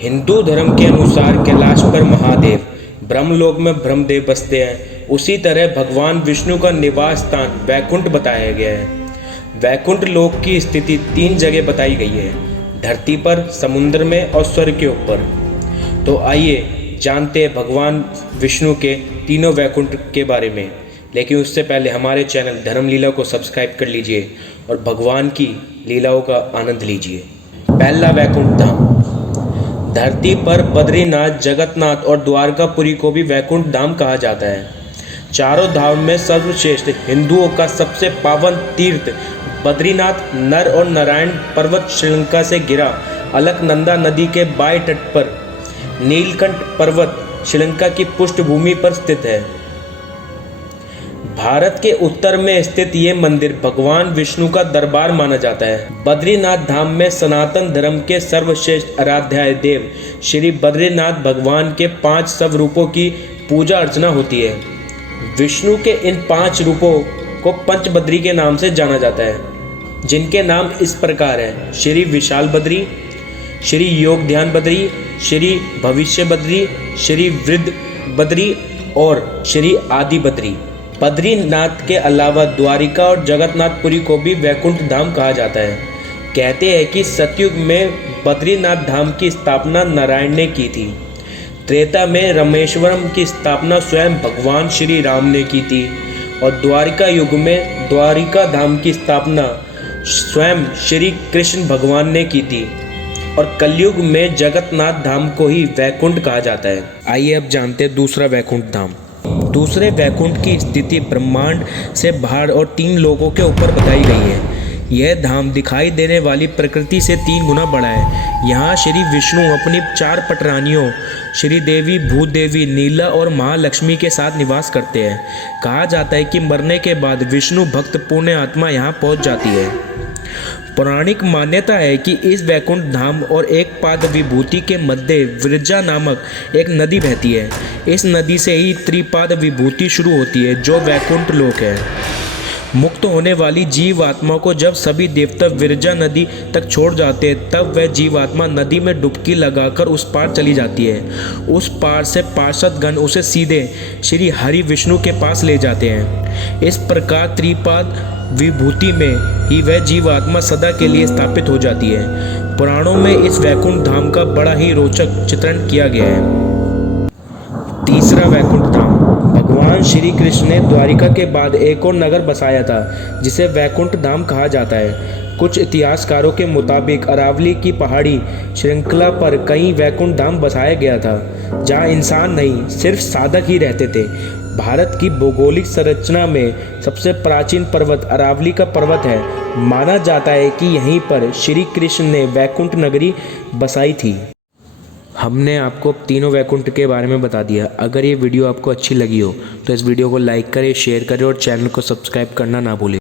हिंदू धर्म के अनुसार कैलाश पर महादेव, ब्रह्मलोक में ब्रह्मदेव बसते हैं। उसी तरह भगवान विष्णु का निवास स्थान वैकुंठ बताया गया है। वैकुंठ लोक की स्थिति 3 जगह बताई गई है, धरती पर, समुद्र में और स्वर्ग के ऊपर। तो आइए जानते हैं भगवान विष्णु के तीनों वैकुंठ के बारे में। लेकिन उससे पहले हमारे चैनल धर्म लीला को सब्सक्राइब कर लीजिए और भगवान की लीलाओं का आनंद लीजिए। पहला वैकुंठ धाम। धरती पर बद्रीनाथ, जगन्नाथ और द्वारकापुरी को भी वैकुंठ धाम कहा जाता है। चारों धाम में सर्वश्रेष्ठ हिंदुओं का सबसे पावन तीर्थ बद्रीनाथ नर और नारायण पर्वत श्रीलंका से घिरा अलकनंदा नदी के बाएं तट पर नीलकंठ पर्वत श्रीलंका की पृष्ठभूमि पर स्थित है। भारत के उत्तर में स्थित ये मंदिर भगवान विष्णु का दरबार माना जाता है। बद्रीनाथ धाम में सनातन धर्म के सर्वश्रेष्ठ आराध्य देव श्री बद्रीनाथ भगवान के 5 स्वरूपों की पूजा अर्चना होती है। विष्णु के इन 5 रूपों को पंचबद्री के नाम से जाना जाता है, जिनके नाम इस प्रकार है: श्री विशाल बद्री, श्री योग ध्यान बद्री, श्री भविष्य बद्री, श्री वृद्ध बद्री और श्री आदि बद्री। बद्रीनाथ के अलावा द्वारिका और जगन्नाथपुरी को भी वैकुंठ धाम कहा जाता है। कहते हैं कि सतयुग में बद्रीनाथ धाम की स्थापना नारायण ने की थी। त्रेता में रामेश्वरम की स्थापना स्वयं भगवान श्री राम ने की थी और द्वारिका युग में द्वारिका धाम की स्थापना स्वयं श्री कृष्ण भगवान ने की थी और कलयुग में जगन्नाथ धाम को ही वैकुंठ कहा जाता है। आइए अब जानते हैं दूसरा वैकुंठ धाम। दूसरे वैकुंठ की स्थिति ब्रह्मांड से बाहर और 3 लोकों के ऊपर बताई गई है। यह धाम दिखाई देने वाली प्रकृति से 3 गुना बड़ा है। यहाँ श्री विष्णु अपनी 4 पटरानियों श्री देवी, भूदेवी, नीला और महालक्ष्मी के साथ निवास करते हैं। कहा जाता है कि मरने के बाद विष्णु भक्त पुण्य आत्मा यहाँ पहुँच जाती है। पौराणिक मान्यता है कि इस वैकुंठ धाम और एक पाद विभूति के मध्य विरजा नामक एक नदी बहती है। इस नदी से ही त्रिपाद विभूति शुरू होती है, जो वैकुंठ लोक है। मुक्त होने वाली जीवात्मा को जब सभी देवता विरजा नदी तक छोड़ जाते हैं, तब वह जीवात्मा नदी में डुबकी लगाकर उस पार चली जाती है। उस पार से पार्षद गण उसे सीधे श्री हरि विष्णु के पास ले जाते हैं। इस प्रकार त्रिपाद विभूति में ही वह जीवात्मा सदा के लिए स्थापित हो जाती है। पुराणों में इस वैकुंठ धाम का बड़ा ही रोचक चित्रण किया गया है। तीसरा वैकुंठ धाम। भगवान श्री कृष्ण ने द्वारिका के बाद एक और नगर बसाया था, जिसे वैकुंठ धाम कहा जाता है। कुछ इतिहासकारों के मुताबिक अरावली की पहाड़ी श्रृंखला पर कई वैकुंठ धाम बसाया गया था, जहाँ इंसान नहीं, सिर्फ साधक ही रहते थे। भारत की भौगोलिक संरचना में सबसे प्राचीन पर्वत अरावली का पर्वत है। माना जाता है कि यहीं पर श्री कृष्ण ने वैकुंठ नगरी बसाई थी। हमने आपको तीनों वैकुंठ के बारे में बता दिया। अगर ये वीडियो आपको अच्छी लगी हो तो इस वीडियो को लाइक करें, शेयर करें और चैनल को सब्सक्राइब करना ना भूलें।